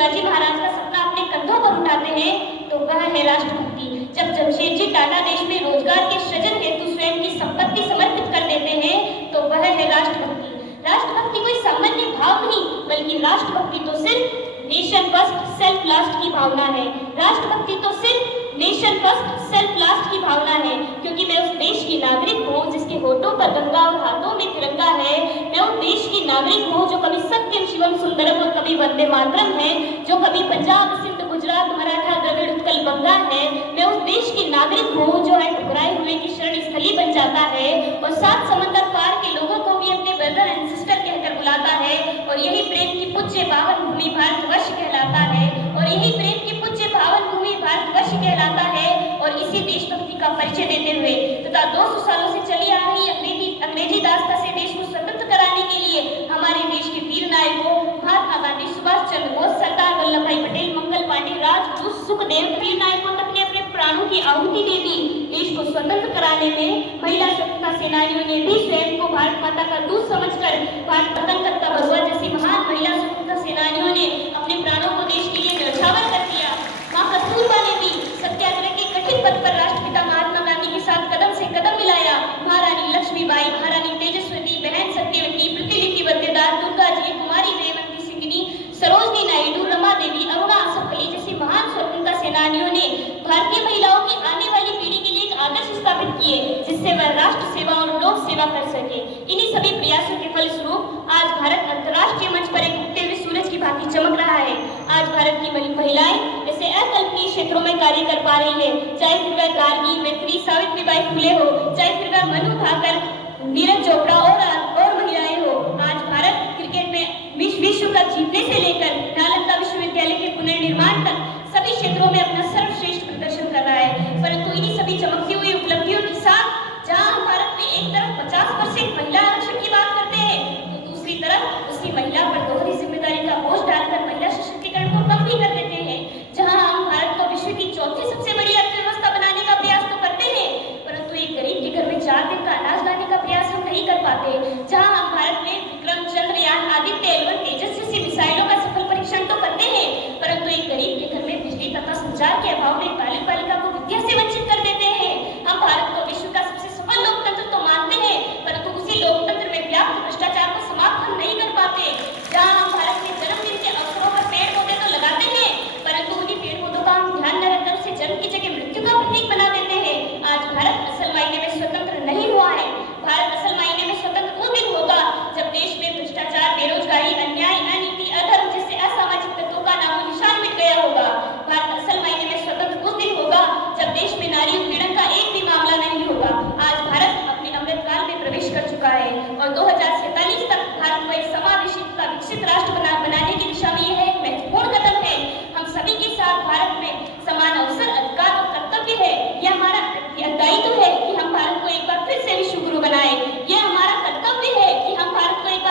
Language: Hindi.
शिवाजी महाराज का सपना अपने कंधों पर उठाते हैं तो वह है राष्ट्रभक्ति। जब जमशेदजी टाटा देश में रोजगार के सृजन हेतु स्वयं की संपत्ति समर्पित कर देते हैं तो वह है राष्ट्रभक्ति। राष्ट्रभक्ति कोई सामान्य भाव नहीं, बल्कि राष्ट्रभक्ति तो सिर्फ नेशन फर्स्ट सेल्फ लास्ट की भावना है। राष्ट्रभक्ति तो सिर्फ नेशन फर्स्ट सेल्फ लास्ट की भावना है, क्योंकि मैं उस देश की नागरिक हूँ जिसके होठों पर गंगा और हाथों में तिरंगा है। मैं उस देश की नागरिक हूँ जो कभी सत्यम शिवम सुंदरम और कभी वंदे मातरम है, जो कभी पंजाब सिंध गुजरात मराठा द्रविड़ उत्कल बंगा है। मैं उस देश की नागरिक हूँ जो है ठुकराए हुए की शरण स्थली बन जाता है और सात समंदर पार के लोगों को भी अपने ब्रदर एंड सिस्टर कहकर बुलाता है। और यही प्रेम की पूज्य पावन भूमि भारतवर्ष कहलाता है, और यही प्रेम की पूज्य पावन भूमि भारतवर्ष कहलाता है। और इसी देशभक्ति का परिचय देते हुए तथा 200 सालों से चली आ रही अंग्रेजी दास्ता से देश को स्वतंत्र कराने के लिए हमारे देश के वीर नायकों महात्मा गांधी, सुभाष चंद्र बोस, सरदार वल्लभ भाई पटेल, मंगल पांडे, राजगुरु, सुखदेव, वीर नायकों ने अपने प्राणों की आहुति दे दी। देश को स्वतंत्र कराने में महिला स्वतंत्रता सेनानियों ने भी स्वयं को भारत माता का दूध समझकर भारत पतन करता भगवा जैसी महान महिला स्वतंत्रता सेनानियों ने अपने प्राणों को देश के लिए न्यौछावर कर दिया। मां कस्तूरबा ने भी सत्याग्रह के कठिन पथ पर राष्ट्रपिता महात्मा गांधी के साथ कदम से कदम मिलाया। महारानी लक्ष्मीबाई, महारानी तेजस्वती, बहन सत्यवती, प्रतिलिपि वद्यदार, दुर्गा जी, कुमारी देवंती सिंगनी, सरोजनी नायडू, रमा देवी, अरुणा असफअली जैसी महान स्वतंत्रता सेनानियों ने भारतीय महिलाओं की आने वाली पीढ़ी के लिए एक आदर्श स्थापित किए जिससे वह राष्ट्र सेवा और लोक सेवा कर सके। इन्हीं सभी प्रयासों के फलस्वरूप आज भारत अंतर्राष्ट्रीय मंच पर एक उगते हुए सूरज की भांति चमक रहा है। आज भारत की महिलाएं ऐसे अकल्पनीय क्षेत्रों में कार्य कर पा रही है, चाहे फिर वह गार्गी, मैत्री, सावित्रीबाई फुले हो, चाहे फिर वह मनु भाकर, नीरज चोपड़ा और महिलाएं हो। आज भारत क्रिकेट में विश्व कप जीतने से लेकर